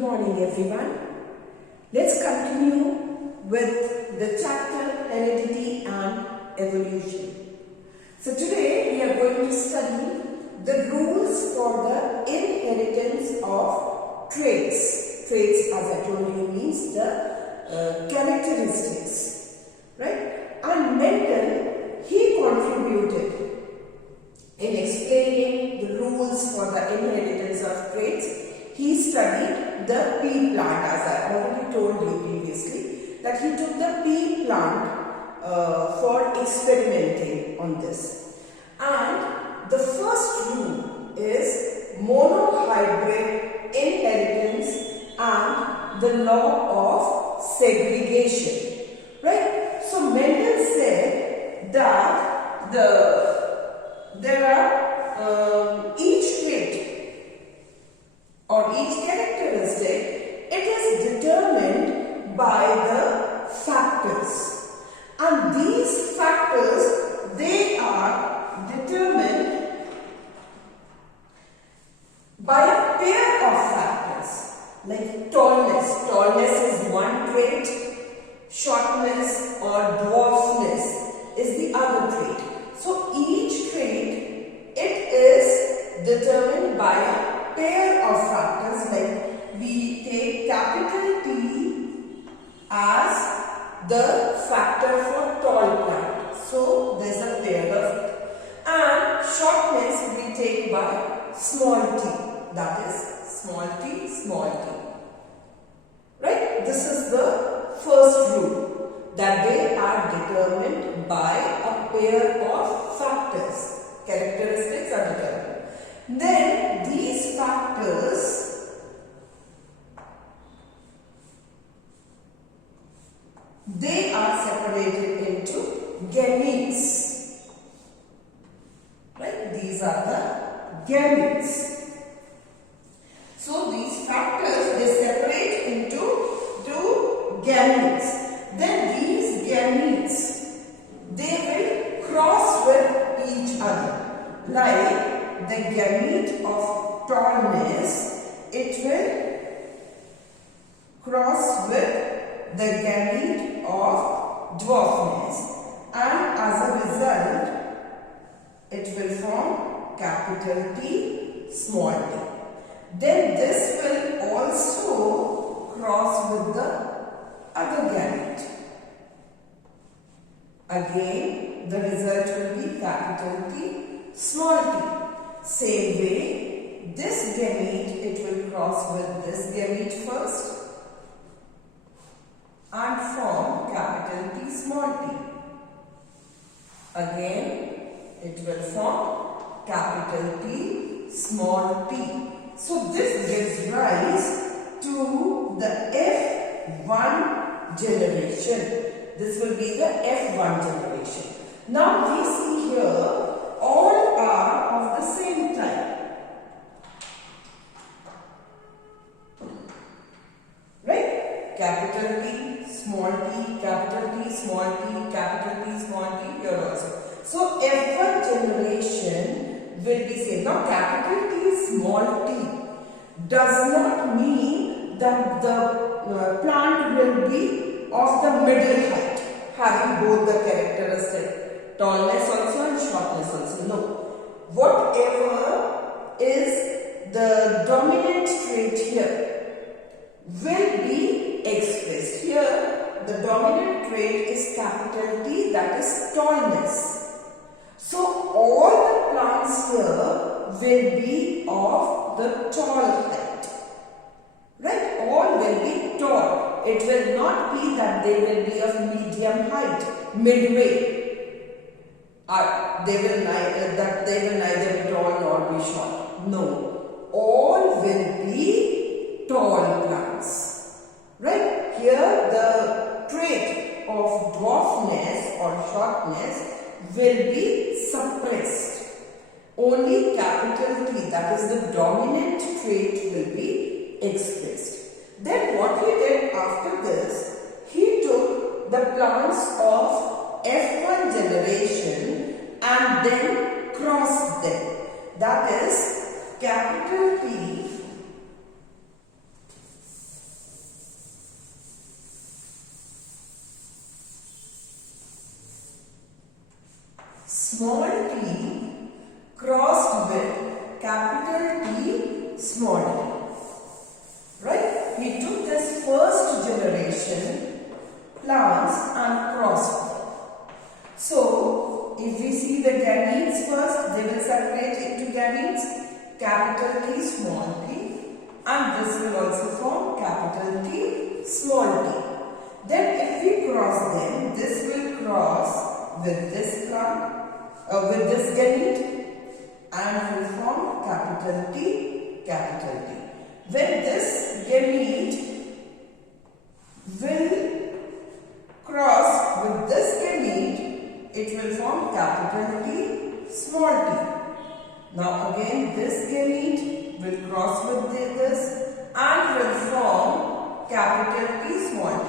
Good morning everyone. Let's continue with the chapter Heredity and Evolution. So today we are going to study the rules for the inheritance of traits. Traits, as I told you, means the characteristics, right? And Mendel, he contributed in explaining the rules for the inheritance of traits. He studied the pea plant, as I already told you previously, that he took the pea plant for experimenting on this. And the first rule is monohybrid inheritance and the law of segregation, right? So Mendel said that there are each trait or each characteristic, it is determined by the factors, and these factors, they are determined by a pair of factors, like tallness. Tallness is one trait, shortness or dwarfness is the other trait. So each trait, it is determined by a pair of factors, like we take capital T as the factor for tall plant. So there is a pair of it. And shortness we take by small t, that is small t, small t. Right? This is the first rule, that they are determined by a pair of factors. Characteristics are determined. Then these factors, they are separated into gametes. Right? These are the gametes. So these factors, they separate into two gametes. Then these gametes, they will cross with each other. Like the gamete of tallness, it will cross with the gamete of dwarfness, and as a result, it will form capital T, small t. Then this will also cross with the other gamete. Again, the result will be capital T, small t. Same way, this gamete, it will cross with this gamete first and form capital T, small t. Again, it will form capital T, small t. So this gives rise to the F1 generation. This will be the F1 generation. Now we see here, all are of the same type. Right? Capital T, small t, capital T, small t, capital T, small t, here also. So F1 generation will be same. Now capital T, small t does not mean that the plant will be of the middle height, having both the characteristic, tallness also and shortness also. No. Whatever is the dominant trait here will be expressed. Here, the dominant trait is capital T, that is tallness. So, all the plants here will be of the tall height. Right? All will be tall. It will not be that they will be of medium height, midway. They will neither be tall nor be short. No. All will be tall plants. Right? Here the trait of dwarfness or shortness will be suppressed. Only capital T, that is the dominant trait, will be expressed. Then what he did after this, he took the plants of F1 generation and then crossed them. That is capital T small t crossed with capital T small t. Right? He took this first generation plants and crossed them. So, if we see the gametes first, they will separate into gametes, capital T small t, and this will also form capital T small t. Then if we cross them, this will cross with this plant, with this gamete, and will form capital T, capital T. When this gamete will cross with this gamete, it will form capital T, small t. Now again this gamete will cross with this and will form capital T, small t.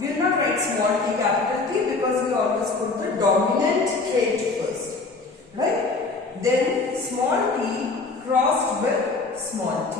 We will not write small t, capital T, because we always put the dominant trait first. Right? Then small t crossed with small t,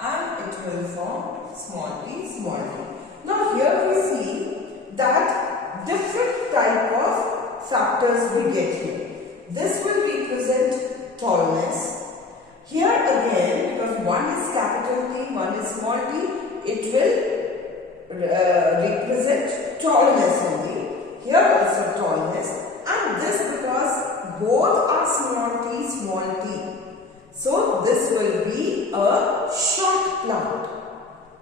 and it will form small t, small t. Now here we see that different type of factors we get here. This will represent tallness. Here again, because one is capital T, one is small t, it will represent tallness only. Here also tallness, and this because both are small t, small t. So this will be a short plant.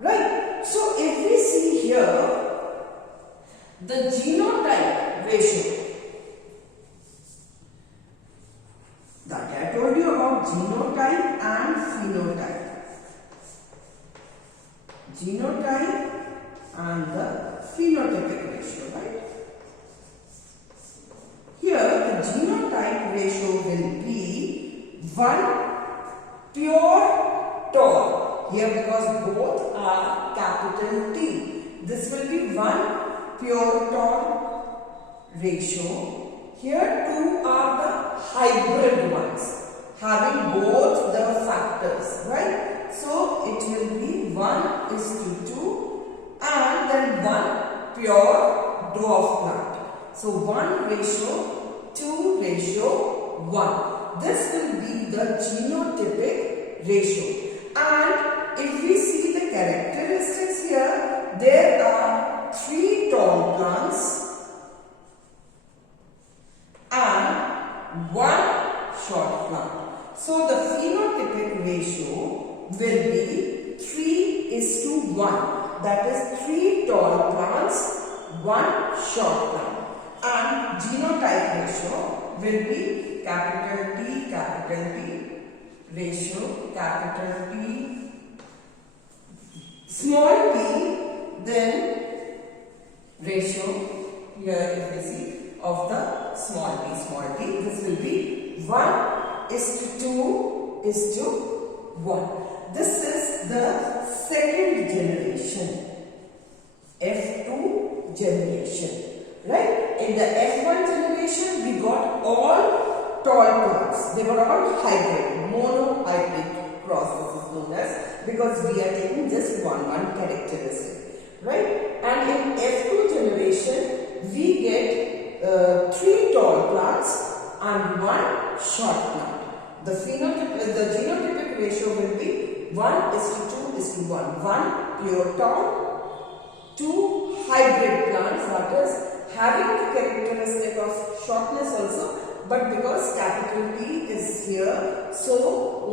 Right? So if we see here the genotype ratio, that I told you about genotype and phenotype. Genotype and the phenotypic ratio, right? Here the genotype ratio will be 1 pure tall. Here because both are capital T, this will be 1 pure tall ratio. Here 2 are the hybrid ones, having both the factors, right? So it will be 1:2 and then 1 pure dwarf plant. So 1:2:1. This will be the genotypic ratio. And if we see the characteristics here, there are 3 tall plants and 1 short plant. So the phenotypic ratio will be 3:1. That is 3 tall plants, 1 short plant. And genotype ratio will be capital T ratio, capital T, small t, then ratio here if you see of the small t. This will be 1:2:1. This is the second generation, F2 generation, right? In the F1 generation, we got all tall plants. They were all hybrid, monohybrid cross, this is known as, because we are taking just one characteristic, right? And in F2 generation, we get 3 tall plants and 1 short plant. The genotypic ratio will be 1:2:1. 1 pure tall, 2 hybrid plants, that is having the characteristic of shortness also, but because capital T is here, so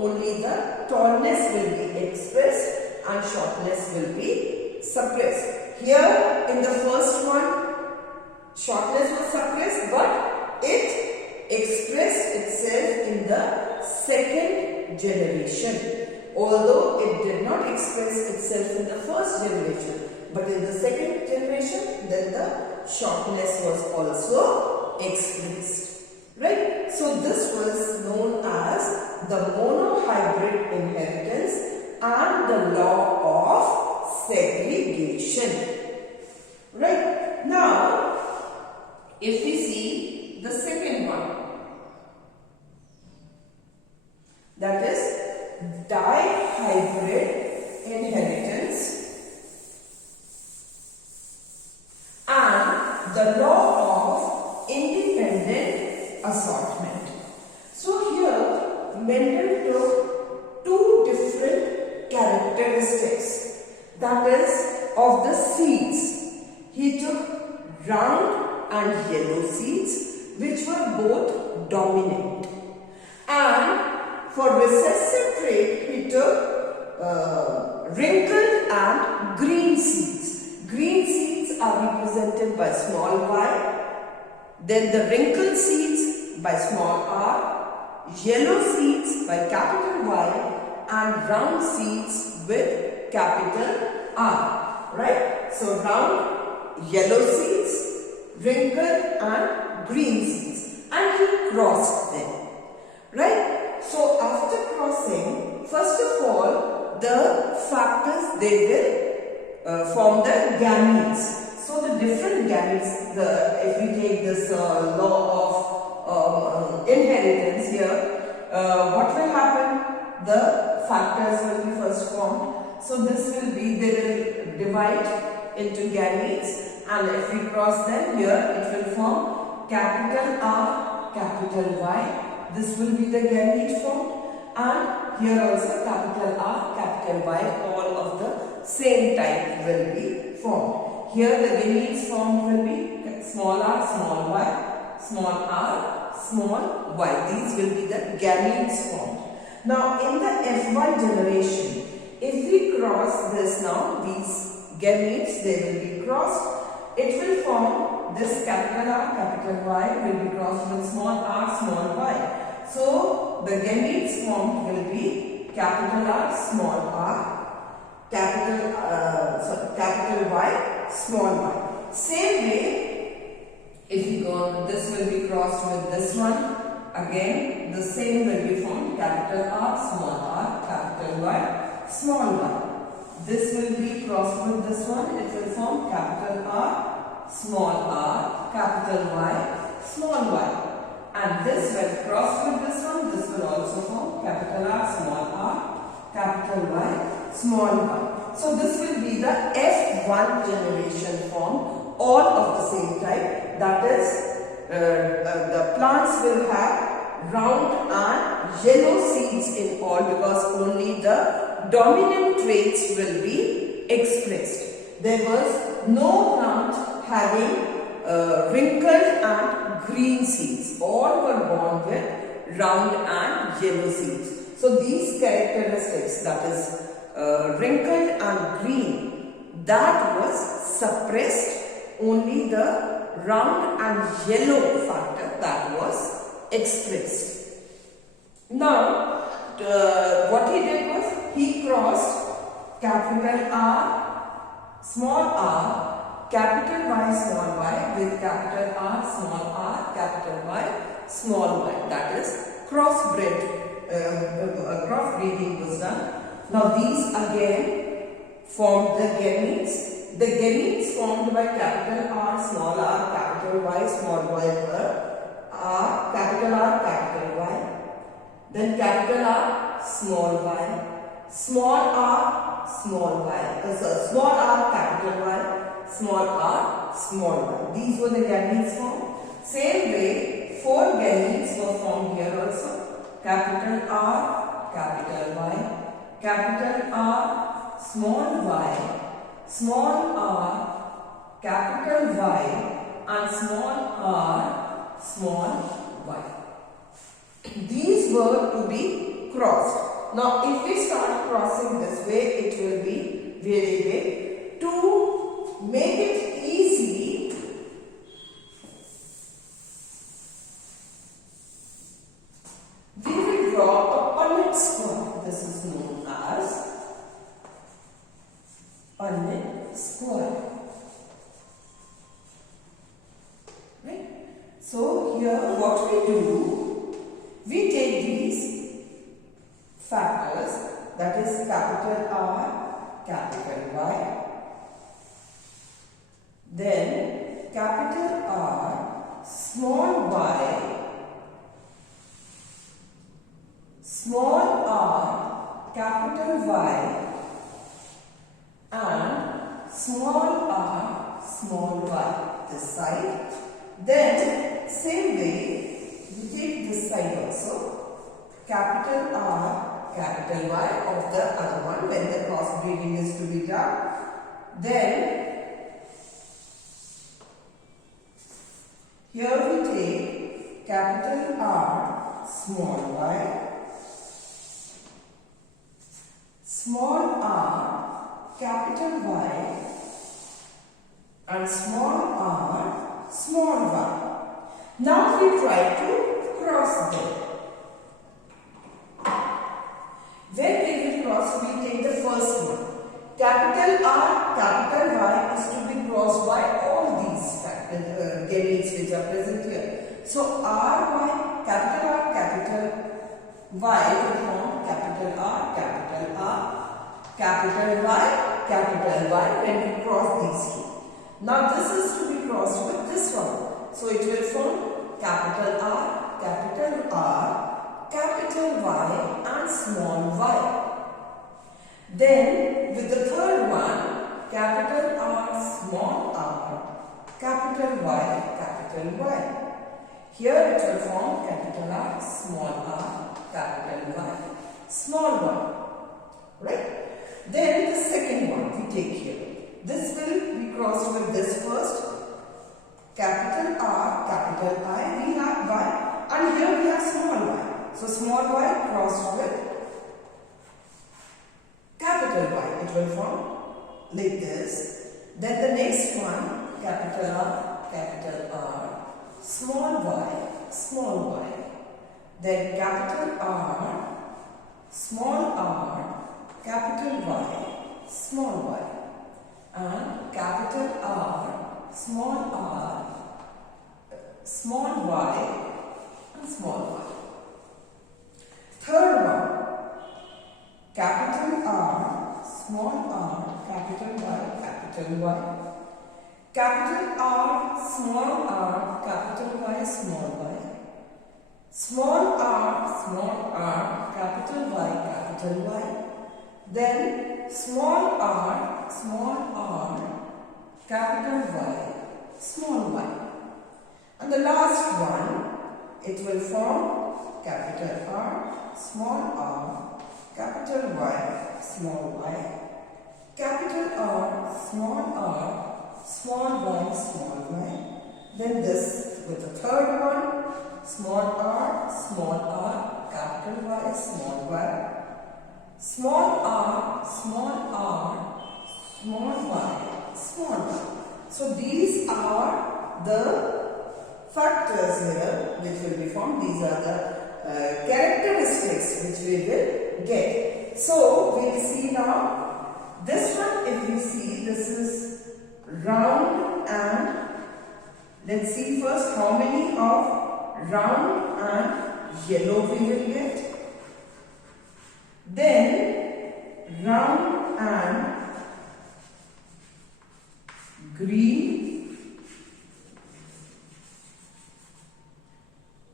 only the tallness will be expressed and shortness will be suppressed. Here in the first one, shortness was suppressed, but it expressed itself in the second generation, although it did not express itself in the first generation, but in the second generation, then the shortness was also expressed. Right? So this was known as the monohybrid inheritance and the law of segregation. Right? Now, if we see the second one, that is dihybrid inheritance and the law of independent assortment. Mendel took two different characteristics, that is of the seeds. He took round and yellow seeds which were both dominant, and for recessive trait he took wrinkled and green seeds. Green seeds are represented by small y, then the wrinkled seeds by small r, yellow seeds by capital Y, and round seeds with capital R. Right? So round, yellow seeds, wrinkled and green seeds, and he crossed them. Right? So after crossing, first of all, the factors, they will form the gametes. So the different gametes, if we take this law of inheritance here, what will happen? The factors will be first formed. So this will be, they will divide into gametes, and if we cross them here, it will form capital R, capital Y. This will be the gamete formed, and here also capital R, capital Y, all of the same type will be formed. Here the gametes formed will be small r, small y, small r, small y. These will be the gametes formed. Now in the F1 generation, if we cross this now, these gametes, they will be crossed. It will form this capital R, capital Y will be crossed with small r, small y. So the gametes formed will be capital R, small r, capital Y, small y. Same way, if you go on, this will be crossed with this one. Again, the same will be formed, capital R, capital Y, small y. This will be crossed with this one. It will form capital R, capital Y, small y. And this when crossed with this one, this will also form capital R, capital Y, small y. So this will be the F1 generation form, all of the same type. That is, the plants will have round and yellow seeds in all, because only the dominant traits will be expressed. There was no plant having wrinkled and green seeds. All were born with round and yellow seeds. So these characteristics, that is wrinkled and green, that was suppressed. Only the round and yellow factor, that was expressed. Now what he did was, he crossed capital R, small r, capital Y, small y with capital R, small r, capital Y, small y. That is crossbreeding was done. Now these again formed the gametes. The gametes formed by capital R, small r, capital Y, small y were capital R, capital Y. Then capital R, small y, small r, small y. Small r, capital Y, small r, small y. These were the gametes formed. Same way, 4 gametes were formed here also. Capital R, capital Y, capital R, small y, small r, capital Y, and small r, small y. These were to be crossed. Now if we start crossing this way, it will be very big. To make it easy, we will draw a Punnett square. This is known as Punnett square. Right? So here what we do, we take these factors, that is capital R, capital Y, then capital R, small y, small r, capital Y, and small r, small y this side. Then same way we take this side also, capital R, capital Y of the other one when the crossbreeding is to be done. Then here we take capital R, small y, small r, capital Y, and small r, small y. Now we try to cross them. When we will cross, we take the first one. Capital R, capital Y is to be crossed by all these gametes which are present here. So R, capital Y will form capital R, capital Y when we cross these two. Now this is to be crossed with this one. So it will form capital R, capital Y and small y. Then with the third one, capital R, small r, capital Y. Here it will form capital R, capital Y, small y. Right? Then the second one we take here. This will be crossed with this first. Capital R, capital I, we have Y, and here we have small y. So small y crossed with capital Y. It will form like this. Then the next one, capital R, small y. Then capital R, capital Y, small y. And capital R, small y and small y. Third one, capital R, small r, capital Y. Capital R, small r, capital Y, small y. Small r, capital Y. Then small r, capital Y, small y. And the last one, it will form capital R, capital Y, small y. Capital R, small y. Then this with the third one, small r, capital Y, small y. Small r, small y, small y. So these are the factors here which will be formed. These are the characteristics which we will get. So we will see now this one. If we see, this is round, and let's see first how many of round and yellow we will get. Then round and green,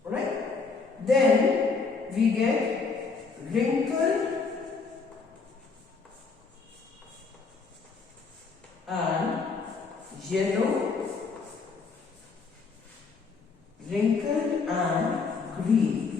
right? Then we get wrinkled and yellow, wrinkled and green.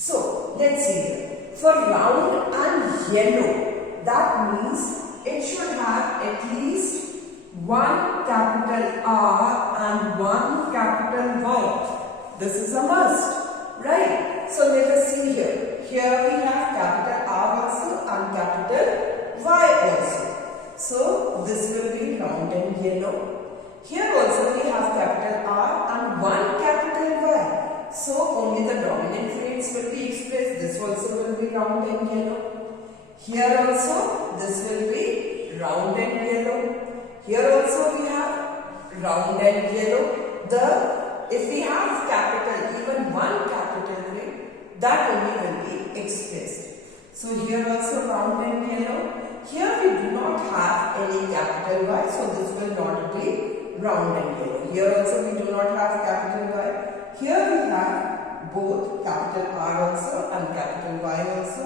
So, let's see here. For round and yellow, that means it should have at least one capital R and one capital Y. This is a must, right? So, let us see here. Here we have capital R also and capital Y also. So, this will be round and yellow. Here also we have capital R and one capital Y. So only the dominant traits will be expressed. This also will be round and yellow. Here also this will be round and yellow. Here also we have round and yellow. If we have capital, even one capital trait, that only will be expressed. So here also round and yellow. Here we do not have any capital Y, so this will not be round and yellow. Here also we do not have capital Y. Here we have both capital R also and capital Y also.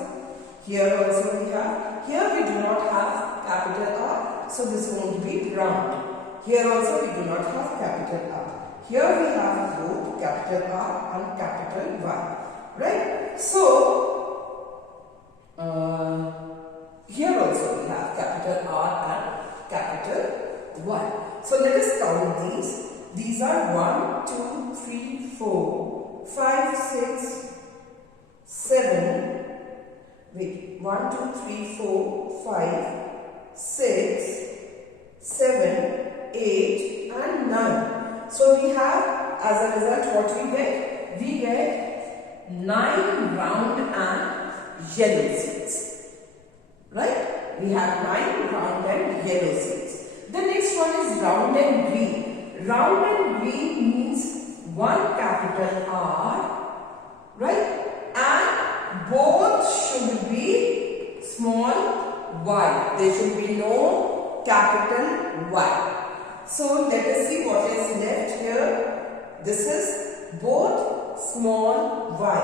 Here also we have, here we do not have capital R, so this won't be round. Here also we do not have capital R. Here we have both capital R and capital Y. Right? So, here also we have capital R and capital Y. So let us count these. These are 1, 2, 3, 4, 5, 6, 7. Wait, 1, 2, 3, 4, 5, 6, 7, 8 and 9. So we have, as a result, what we get? We get 9 round and yellow seeds. Right? We have 9 round and yellow seeds. The next one is round and green. Round and green means 1 capital R, right? And both should be small y. There should be no capital Y. So let us see what is left here. This is both small y,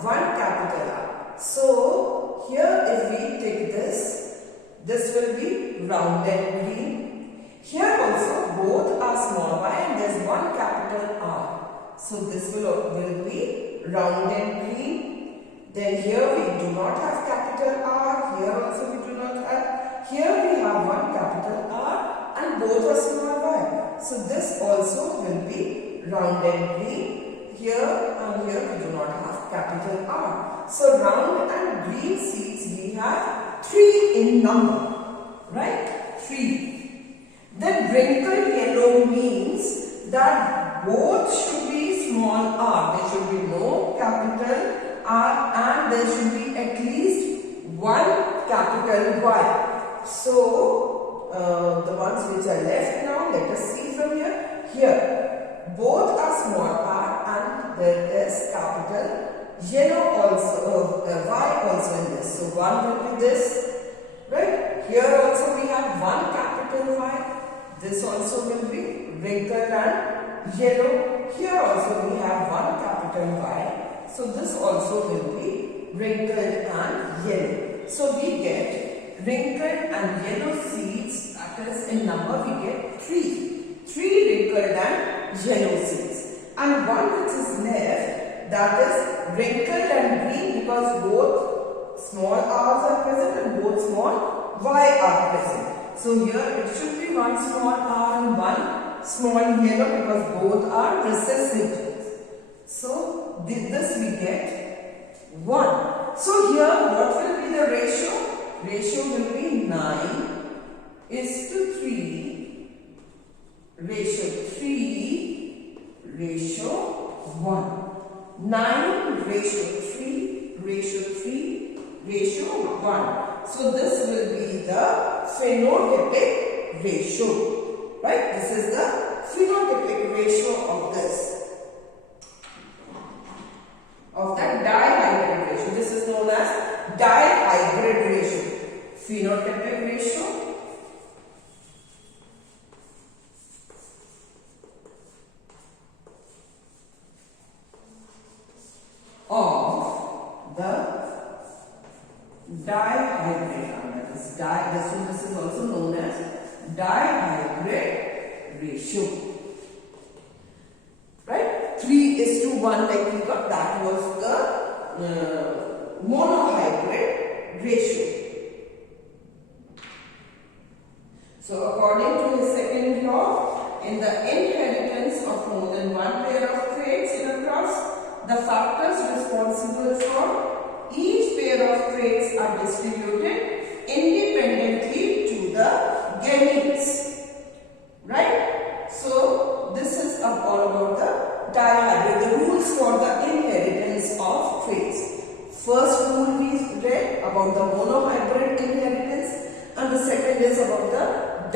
1 capital R. So here if we take this will be round and green. Here also both are small y and there is 1 capital R. So this will be round and green. Then here we do not have capital R. Here also we do not have. Here we have 1 capital R and both are small y. So this also will be round and green. Here and here we do not have capital R. So round and green seeds we have 3 in number. Right? 3. Then wrinkled yellow means that both should be small r. There should be no capital R and there should be at least 1 capital Y. So, the ones which are left now, let us see from here. Here, both are small r and there is capital yellow also, Y also in this. So, 1 will be this. Right? Here also we have 1 capital Y. This also will be wrinkled and yellow. Here also we have 1 capital Y. So this also will be wrinkled and yellow. So we get wrinkled and yellow seeds, that is in number we get 3. 3 wrinkled and yellow seeds. And one which is left, that is wrinkled and green, because both small r's are present and both small y are present. So here it should be 1 small r and 1 small yellow, because both are recessive. So this we get 1. So here what will be the ratio? Ratio will be 9 is to 3, ratio 3, ratio 1. 9 ratio 3, ratio 3, ratio 1. So this will be the phenotypic ratio, right? This is the phenotypic ratio of this, of that dihybrid ratio. This is known as dihybrid ratio. Phenotypic ratio of the dihybrid, this is also known as dihybrid ratio. Right? 3:1 like we got, that was the monohybrid ratio. So according to his second law, in the inheritance of more than one pair of traits in a cross, the factors responsible for each pair of traits are distributed independently to the gametes. Right? So this is all about the dihybrid, the rules for the inheritance of traits. First rule we read about the monohybrid inheritance, and the second is about the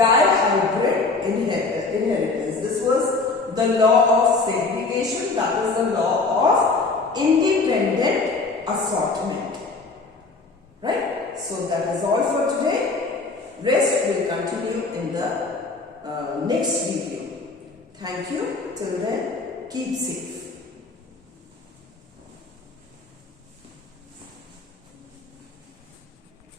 dihybrid inheritance. This was the law of segregation, that is the law of independent assortment. Right? So that is all for today. Rest will continue in the next video. Thank you. Till then, keep safe.